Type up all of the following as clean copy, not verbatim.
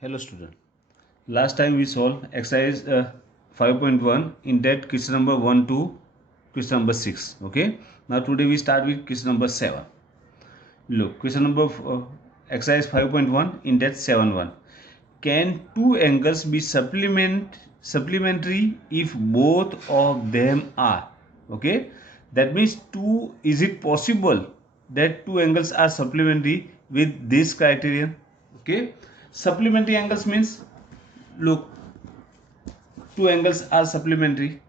Hello student. Last time we solved exercise 5.1 in that question number 1 to question number 6. Okay. Now today we start with question number 7. Look, question number exercise 5.1 in that 7.1. Can two angles be supplementary if both of them are? Okay. That means is it possible that two angles are supplementary with this criterion? Okay. Supplementary angles means, look, two angles are supplementary.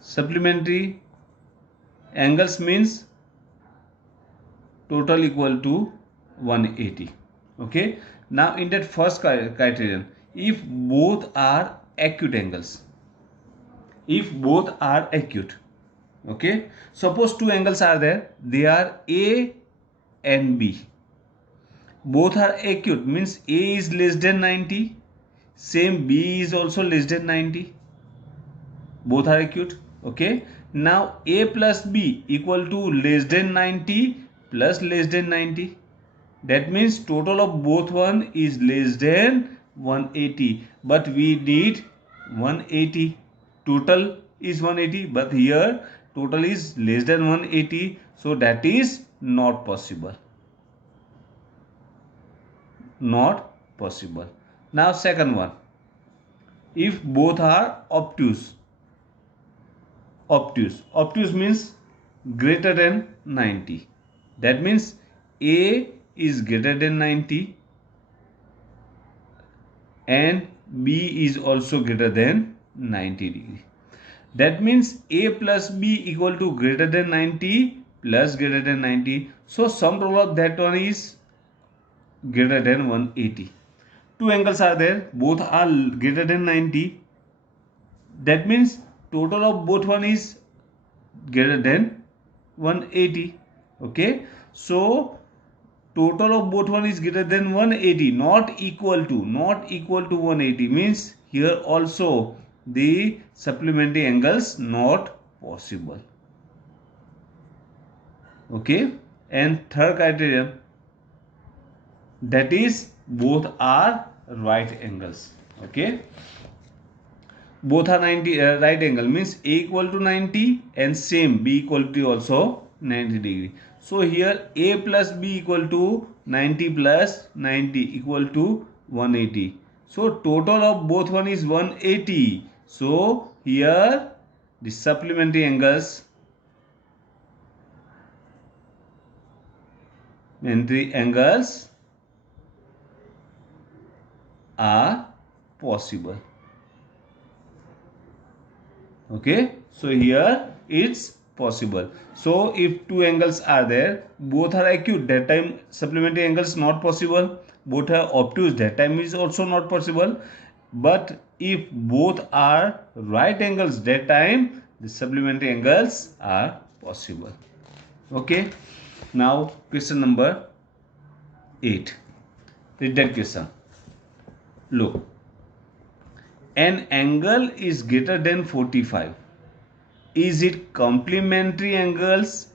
Supplementary angles means total equal to 180. Okay. Now in that first criterion, if both are acute angles, okay, suppose two angles are there, they are A and B. Both are acute means A is less than 90, same B is also less than 90. Both are acute. Okay. Now A plus B equal to less than 90 plus less than 90. That means total of both one is less than 180. But we need 180. Total is 180. But here total is less than 180. So that is not possible. Not possible. Now second one. If both are obtuse. Obtuse means greater than 90. That means A is greater than 90 and B is also greater than 90 degree. That means A plus B equal to greater than 90 plus greater than 90. So sum total of that one is greater than 180. Two angles are there, both are greater than 90. That means total of both one is greater than 180. Okay. So total of both one is greater than 180, not equal to 180 means here also the supplementary angles not possible. Okay. And third criterion, that is both are right angles. Okay. Both are 90 right angle means A equal to 90 and same B equal to also 90 degree. So here A plus B equal to 90 plus 90 equal to 180. So total of both one is 180. So here the supplementary angles are possible. Okay. So here it's possible. So if two angles are there, both are acute, that time supplementary angles not possible. Both are obtuse, that time is also not possible. But if both are right angles, that time the supplementary angles are possible. Okay. Now question number 8. Read that question. Look, an angle is greater than 45. Is it complementary angles?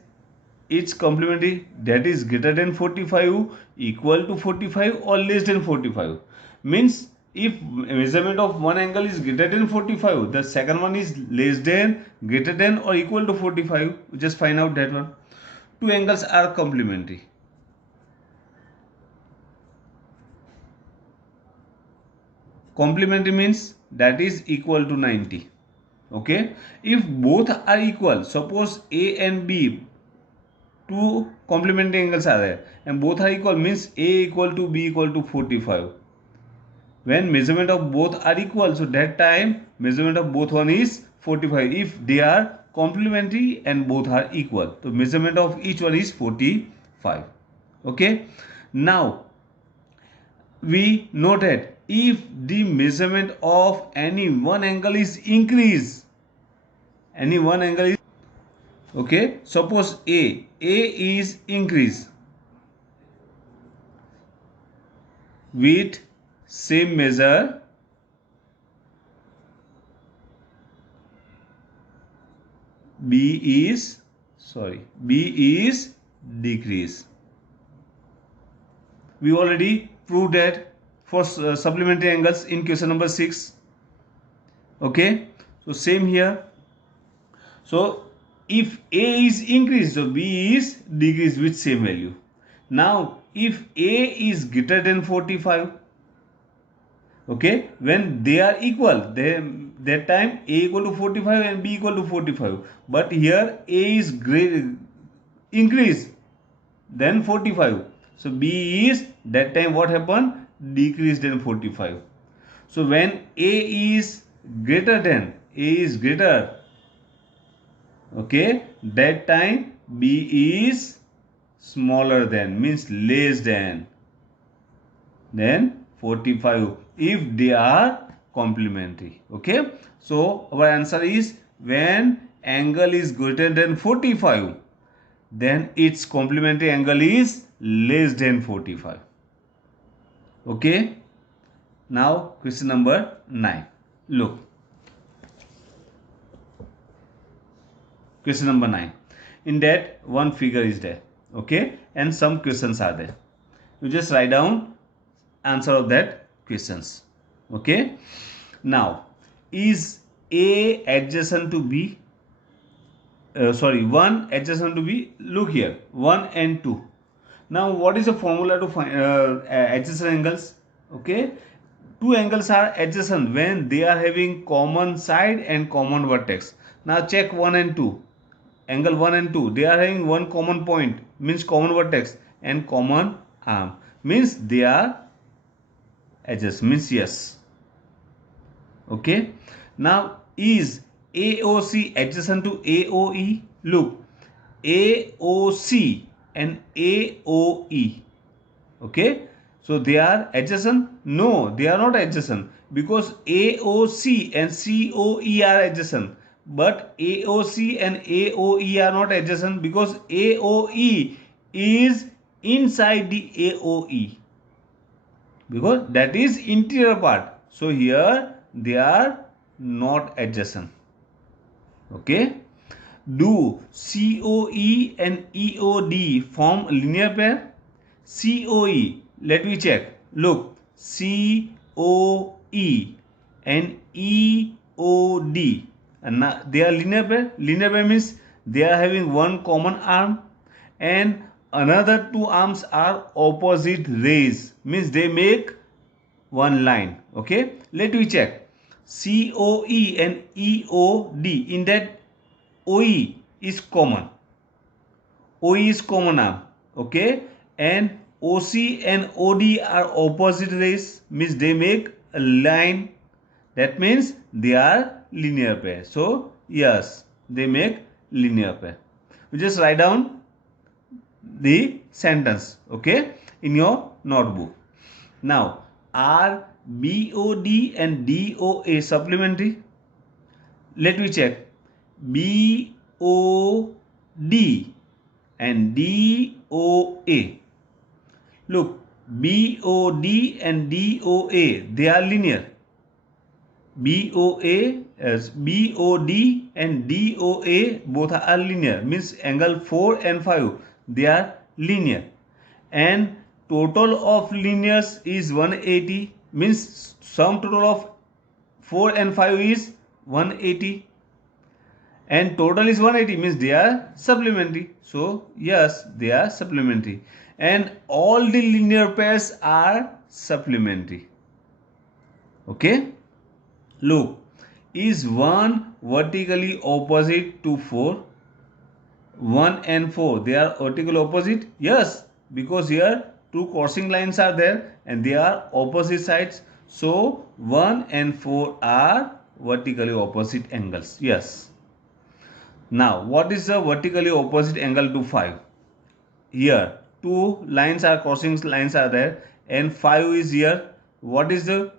It's complementary, that is greater than 45, equal to 45 or less than 45. Means if measurement of one angle is greater than 45, the second one is less than, greater than or equal to 45. Just find out that one. Two angles are complementary. Complementary means that is equal to 90. Okay. If both are equal, suppose A and B, two complementary angles are there and both are equal means A equal to B equal to 45. When measurement of both are equal, so that time measurement of both one is 45. If they are complementary and both are equal, so measurement of each one is 45. Okay. Now we noted if the measurement of any one angle is increased, okay, suppose A is increased with same measure, B is decrease. We already proved that for supplementary angles in question number 6. Okay, so same here. So if A is increased, so B is decreased with same value. Now if A is greater than 45, okay, when they are equal, that time A equal to 45 and B equal to 45, but here A is increase than 45, so B is that time what happened, decreased than 45. So when A is greater than, A is greater, okay, that time B is smaller than, means less than 45 if they are complementary. Okay, so our answer is when angle is greater than 45, then its complementary angle is less than 45. Okay, now question number 9. Look, question number 9. In that one figure is there, okay, and some questions are there. You just write down answer of that questions. Okay, now is A adjacent to B? Sorry, 1 adjacent to B. Look here, 1 and 2. Now what is the formula to find adjacent angles? Okay, two angles are adjacent when they are having common side and common vertex. Now check 1 and 2. Angle 1 and 2, they are having one common point, means common vertex, and common arm, means they are adjacent, means yes. Okay, now is AOC adjacent to AOE? Look, AOC and AOE, okay, so they are adjacent? No, they are not adjacent, because AOC and COE are adjacent, but AOC and AOE are not adjacent because AOE is inside the AOE, because that is interior part. So here they are not adjacent. Okay, do COE and EOD form linear pair? COE, let me check. Look, COE and EOD, and they are linear pair. Linear pair means they are having one common arm and another two arms are opposite rays, means they make one line. Okay, let me check. COE and EOD, in that OE is common. OE is common arm. Okay, and OC and OD are opposite rays, means they make a line. That means they are linear pair. So yes, they make linear pair. You just write down the sentence, okay, in your notebook. Now, are BOD and DOA supplementary? Let me check. BOD and DOA. Look, BOD and DOA, they are linear. BOD and DOA both are linear, means angle 4 and 5, they are linear, and total of linears is 180, means sum total of 4 and 5 is 180, and total is 180, means they are supplementary. So yes, they are supplementary, and all the linear pairs are supplementary. Okay, look, is 1 vertically opposite to 4? 1 and 4, they are vertically opposite? Yes, because here two crossing lines are there and they are opposite sides. So 1 and 4 are vertically opposite angles. Yes. Now what is the vertically opposite angle to 5? Here two lines are crossing lines are there and 5 is here. What is the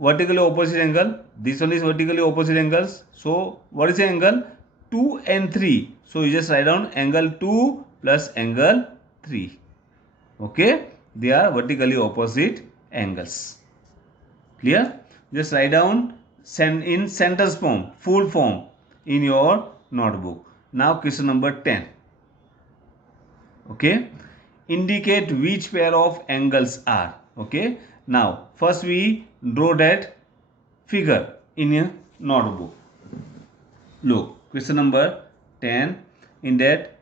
vertically opposite angle? This one is vertically opposite angles. So what is the angle? 2 and 3. So you just write down angle 2 plus angle 3. Okay, they are vertically opposite angles. Clear? Just write down in sentence form, full form in your notebook. Now question number 10. Okay, indicate which pair of angles are. Okay, now first we draw that figure in a notebook. Look, question number 10, in that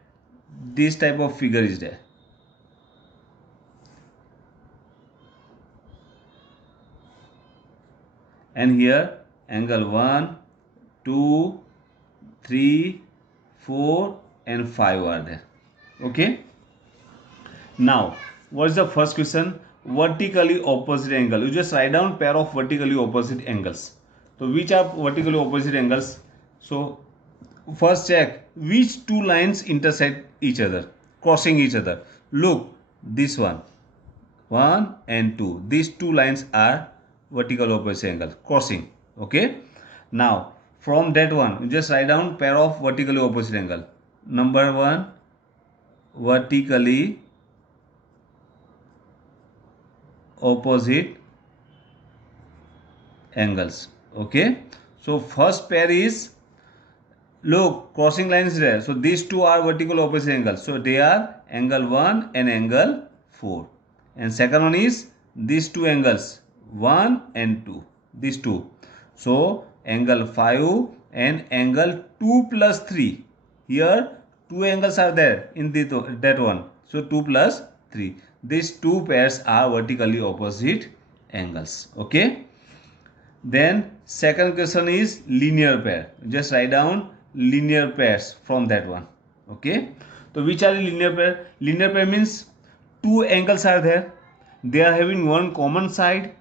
this type of figure is there. And here angle 1, 2, 3, 4 and 5 are there. Okay, now what is the first question? Vertically opposite angle. You just write down pair of vertically opposite angles. So which are vertically opposite angles? So first check which two lines intersect each other, crossing each other. Look, this one, 1 and 2, these two lines are vertical opposite angle crossing. Okay, now from that one you just write down pair of vertically opposite angle. Number 1, vertically opposite angles. Okay, so first pair is, look, crossing line is there, so these two are vertical opposite angles, so they are angle 1 and angle 4. And second one is these two angles 1 and 2, these two, so angle 5 and angle 2 plus 3. Here two angles are there in that one, so 2 plus 3, these two pairs are vertically opposite angles. Okay, then second question is linear pair. Just write down linear pairs from that one. Okay, so which are the linear pair? Linear pair means two angles are there, they are having one common side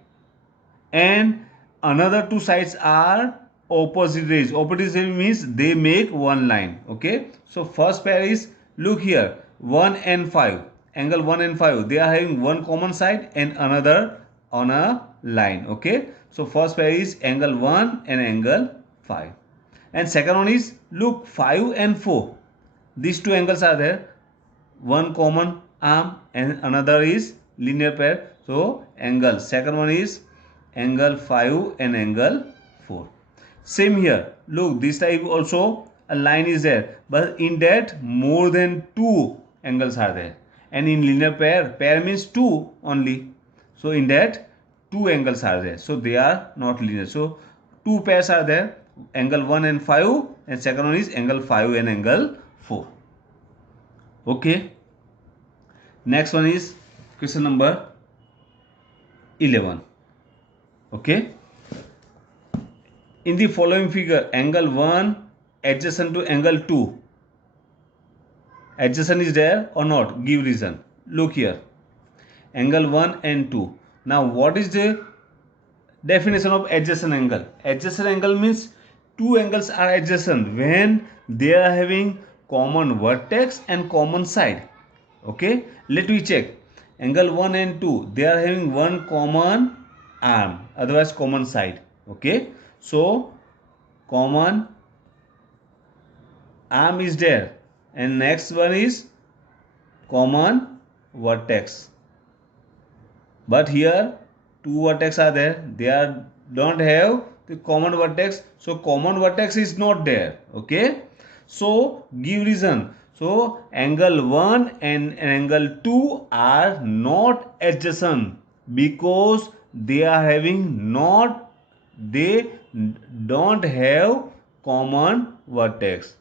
and another two sides are opposite rays. Opposite rays means they make one line. Okay, so first pair is, look here, 1 and 5, angle 1 and 5, they are having one common side and another on a line. Okay, so first pair is angle 1 and angle 5. And second one is, look, 5 and 4, these two angles are there, one common arm and another is linear pair, so angle second one is angle 5 and angle 4. Same here, look, this type also a line is there, but in that more than two angles are there, and in linear pair means two only, so in that two angles are there, so they are not linear. So two pairs are there, angle 1 and 5, and second one is angle 5 and angle 4. Okay, next one is question number 11. Okay, in the following figure, angle 1 adjacent to angle 2, adjacent is there or not? Give reason. Look here, angle 1 and 2. Now what is the definition of adjacent angle? Adjacent angle means two angles are adjacent when they are having common vertex and common side. Okay, let me check. Angle 1 and 2, they are having one common arm, otherwise common side. Okay, so common arm is there, and next one is common vertex. But here two vertex are there, they are don't have the common vertex, so common vertex is not there. Okay, so give reason. So angle 1 and angle 2 are not adjacent because they are having not, they don't have common vertex.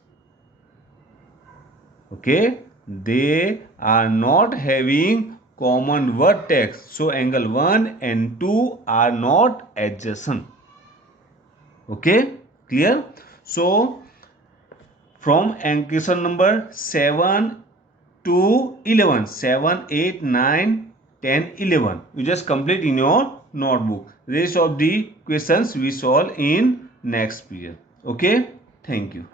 Okay, they are not having common vertex, so angle 1 and 2 are not adjacent. Okay, clear? So from question number 7 to 11, 7, 8, 9, 10, 11, you just complete in your notebook. Rest of the questions we solve in next period. Okay, thank you.